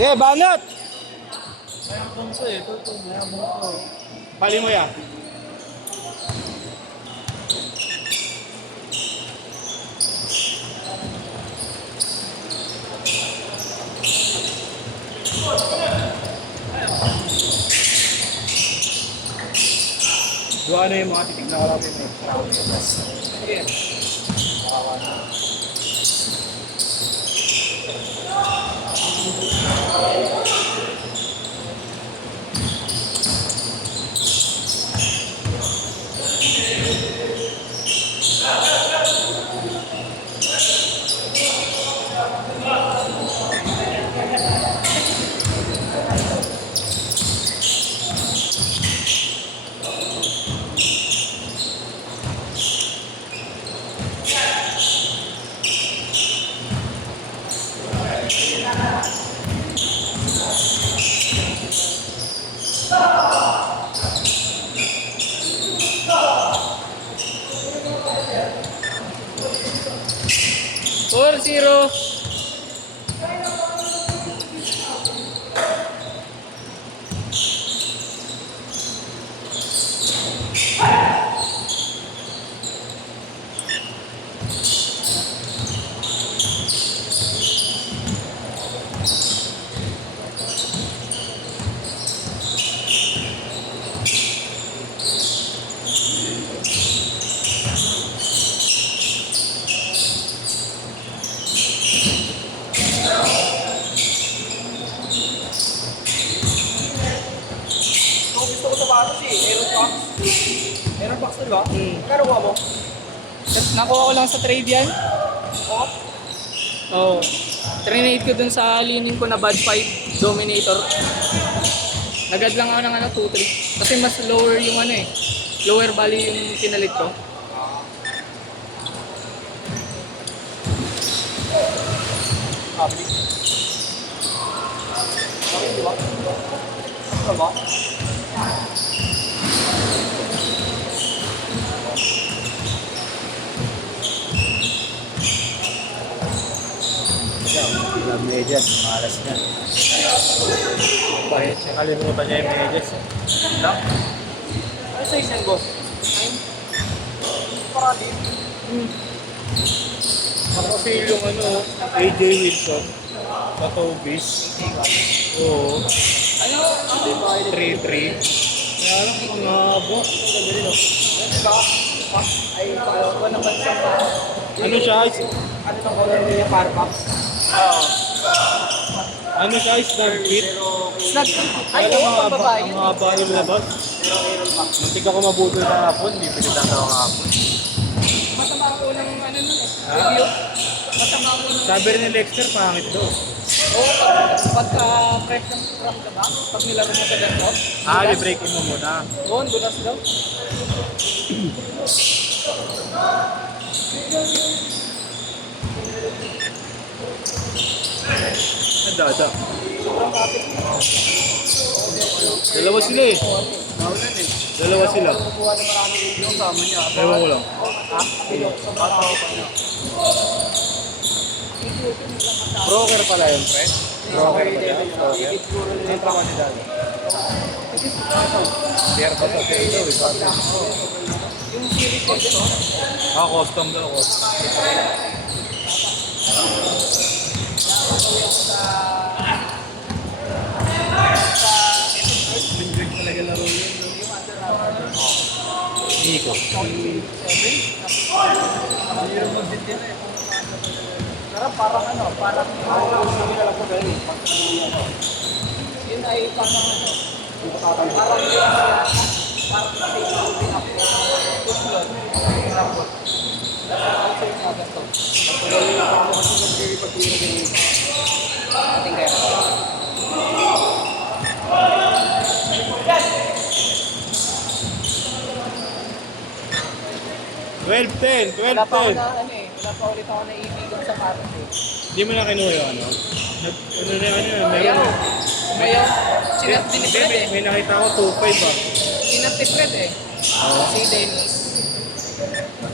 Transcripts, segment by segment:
Yeah, banat! Mayang punso eh. Ito, mayang punso. Pali mo yan. Doon ano yung mga titig na wala din eh. Sige. Four zero. Gusto ko sa batos eh. Aeron box. Aeron box na ba? Kano kuha mo? Nakuha ko lang sa trade yan. Oo. Oo. Trinade ko dun sa linin ko na Bad 5 Dominator. Nagad lang ako ng 2-3. Kasi mas lower yung lower value yung pinalit ko. Copy. Copy, di ba? Ano ba? Ilang medyas, malas niya. Bakit? Nakalimutan niya yung medyas. Lang? Ano size yan, boss? 9? Parati. Nakafeel yung AJ Wilson sa Tobis. Oo. Ano? 3-3. Kaya lang, ang habo. Ay, wala naman siya pa. Ano siya? Ano itong color niya? Firefox? Ano siya? Snug fit? Snag. Ay, Kaya lang, oo, pang babae ang yun. haba yung labas. Muntik ako mabudol na hapon. Hindi pinitang ako hapon. Masama ako ng review. Masama ako ng... Sabi rin ni Lexter, pangit daw. Oo, pagka fresh ng from the back, pag nilaro mo sa desktop. I-break mo muna. Oo, dulas daw. Dada. Dalawa sila eh. Naulan eh. Dalawa sila. Kukuha na marami review ang kama niya. Ewan ko lang. Ha? Bataw pa niya. Broker pala yun, pre. Broker pa yan. Broker. Siguro nila yung baka ni Dada. Share pa sa sale daw. Yung series ko dito, Custom daw. Bing-bing talaga laro yun. Nico. Mayroon mo din din eh. Parang parang hindi na lang po dahil yun ay parang parang yung parang take-out ako. Tuslot. Example. Also yung mga ganito. Ating kaya. 12-10. Wala pa ako 12-10. na wala pa ulit ako naibigan sa parang eh. Hindi mo na kinuha yung ano? Ano na Ayan. meron? Ngayon, sinat din ni Hindi, Fred eh. may nakita ako 2-5 ah. Sinat ni Fred eh. Oo. Si Dennis.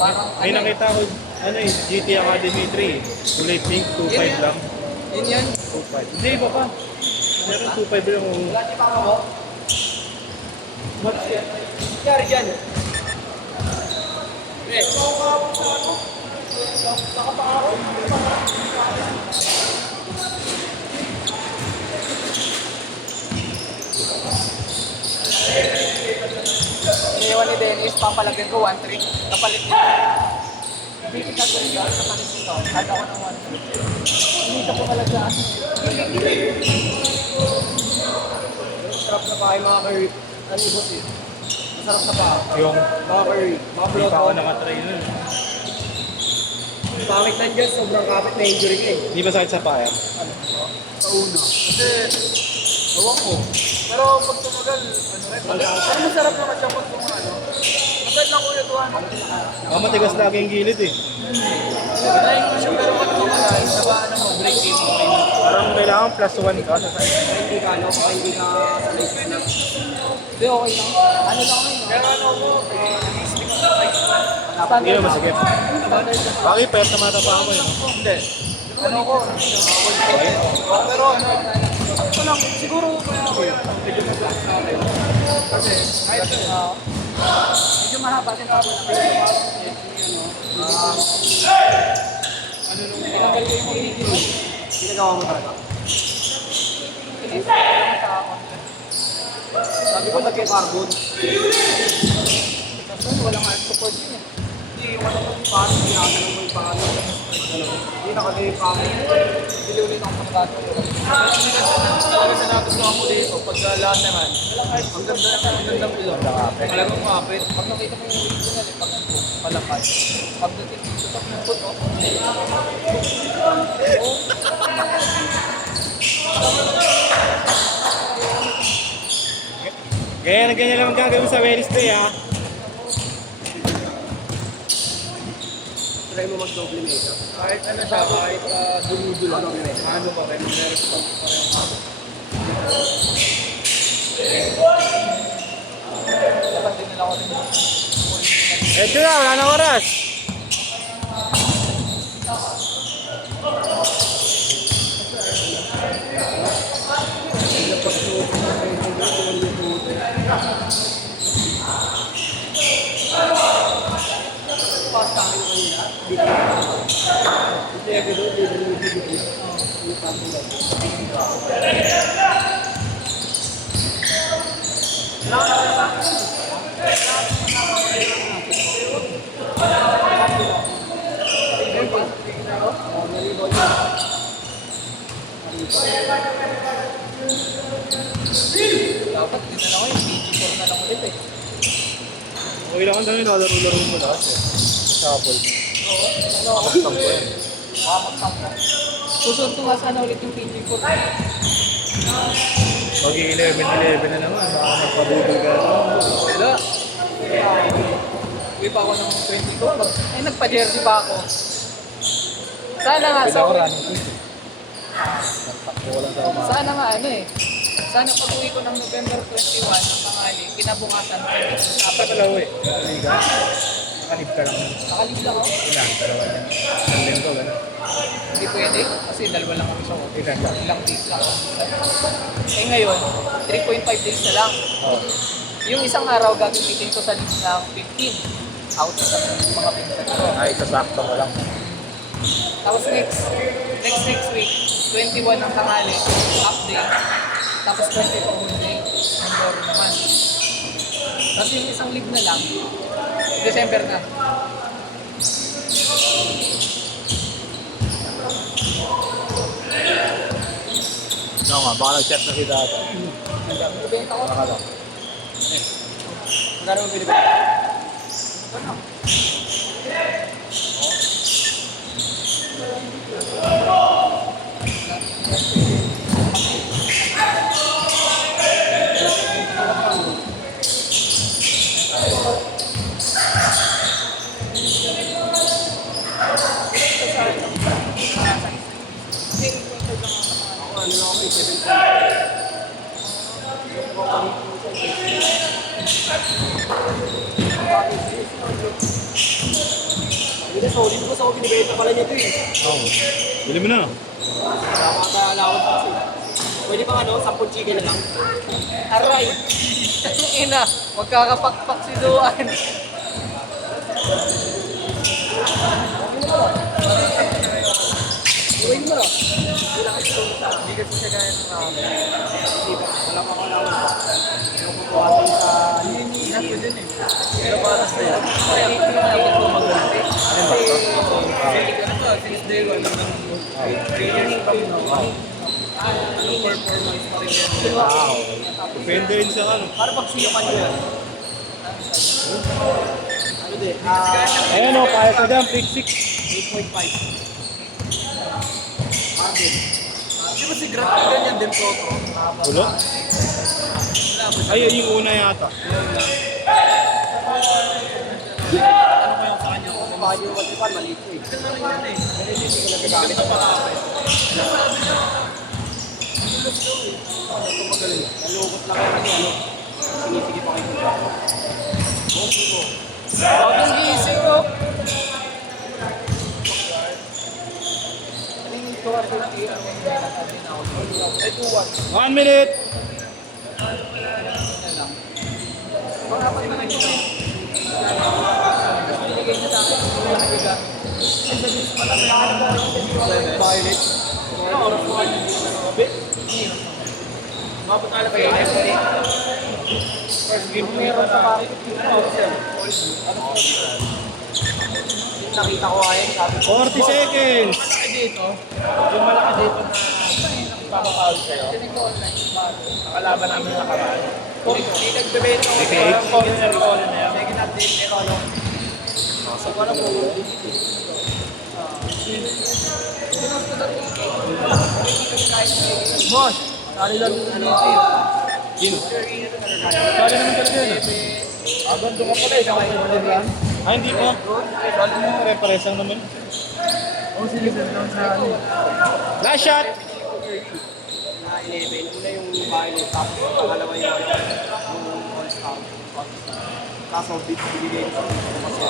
Parang May nakita ko, GT Academy 3. Kulay pink, 2.5 lang. Yun yun. 2.5. Hindi, iba pa. Meron 2.5 yung... Wala di pa mo? What's yan? Kaya dyan. Eh. Iniwan ni Dennis, papalagyan ko 1.3. Kapalit niya. Bibig na ito yung kapalit nito. Kada ko ng 1.3. Hindi ka pumalagyan. Masarap na pa mga curry. Ano yung boss eh? Masarap na pa. Yung... Mga curry. Mga Hindi pa ako bloto. nakatry nun. Pangit lang dyan, sobrang kapit na injury ka eh. Hindi ba sakit sa paya? Sa una. Kasi, ewan ko. Pero pag tumagal, ano rin. Pero masarap naman siya pag ano. Masarap lang kuya tuwan. Matigas lagi yung gilid eh. Dahil ko siya pero pag tumagal, saka ano mo, break game mo kayo. Parang kailangan plus 1 ka. Hindi ka, ano, baka hindi ka sanay na. Hindi, okay lang. Ano lang ngayon? Pero ano mo, realistic na size na. Hindi mo masigip. Bakit pwede tamata pa ako eh. Hindi. Ano ko, pero ano, ako lang, siguro kaya ako yun. Medyo mag-class natin. Kasi, kahit Medyo mahaba din ako. ano nung Tinanggal ko yung kilikili. ginagawa mo talaga? Kinisa ko lang sa ako. Sabi ko, nagkay-carbon. Kasi walang hard support yun eh. Hindi, yung ano ko, paano, ginagalang mo yung paano. Hindi, nakagay-carbon. Bili ulit ako ng bago. Talaga sa nagustuhan mo dito, pag lahat naman, ang ganda ng ilong. Talagang kapit. Pag nakita mo yung original eh, pag nandun, malapad. Pag dating dito, pag nandun, oh. Ganyan lang ang gagawin sa Wednesday ah. Try mo mag-double makeup. Kahit ano siya, kahit dumudulo. Ano pa rin, meron pa. Dapat din nila ako rin. Ito na, wala na oras. Dapat din nila ako yung PG4 na lang ulit eh. Okay lang ang dami nakalaro-laro mo lahat eh. Shuffle. Makakapagsampo yan. Makakapagsampo. Susunod ko nga sana ulit yung PG4. Mag-11 na naman. Baka magpabudol ka na. Wala. Uwi pa ako ng 22. Eh, nagpa-jersey pa ako. Sana nga, Pwede sa ako uwi. running ko. Takbo ko lang sa umaga. Sana nga, ano eh. Sana pag uwi ko ng November 21 ng tanghali, kinabukasan, pwede ko Basta dapat. pala uwi. Liga. Nakalib ka lang. Nakalib lang ako. Ilan? Dalawa yan. Isang linggo, gano'n. Hindi pwede. Kasi dalawa lang kami sa work. Ilan lang. Ilang days lang. Eh ngayon, 3.5 days na lang. Oh. Yung isang araw gagamitin ko sa leave ng 15. Out sa mga pinsan ko. Ay, sasakto ko lang. Tapos next week, 21 ng tanghali, half day. Tapos 22 whole day. Mandoro naman. Tapos yung isang leave na lang, December na. Oo nga, baka nag-chat na si Dada. Ibenta ko. Baka lang. Magkano mo binibig? Ako, ano lang ako, 7. Sabi niya, solid ko sa binibenta pala niya ito eh. Oo. Bili mo na. Nakaka-allowance kasi. Pwede bang 10 chicken na lang? Aray! Ina, magkakapakpak si Duan. Gawin mo. Hindi kasi siya gaya ng kami. Wala pa ko allowance. Yung kukuhatin sa Linas ko din eh. Pero para sa yan. Kaya ito magaling. Kasi since day one naman training pa yun ako. Performance pa rin yan. Wow. Depende rin sa ano. Para pag siyo ka niya. Ano din? Ayan o, kaya ka dyan, pick 6. 8.5. Marvin. Di ba si Grant ganyan din Soto? Ulo? Ay, yung una yata. Ano mo yung sa kanya? Kung paano yung matipan, maliit ko eh. Ito na rin yan eh. Ganyan hindi ko nagagamit sa marami. Nalukot lang kayo kasi sinisigi pa kayo. Okay po. Bagong gising ko. Ay, 2-1. 1 minute! Violet. Mapatala kayo. First game ko meron sa bakit. Nakita ko ayan, sabi ko. 40 seconds! Malaki dito. Yung malaki dito na papakawal sa'yo. Nakalaban namin nakaraan. Hindi nagbebenta ko. Parang second update, pero ano. So, parang po. Boss, sali lang yung ano. Sino? Sali naman talaga yun. Abang doon ka pala, isang kayo lang. Ah, hindi pa. Sali mo. Pare-pares lang naman. Oo, sige, lang sa ano. Last shot! Na 11, una yung Violet, tapos pangalawa yung All-Star. Kaso, binigay ko sa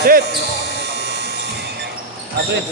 Shit! Abre,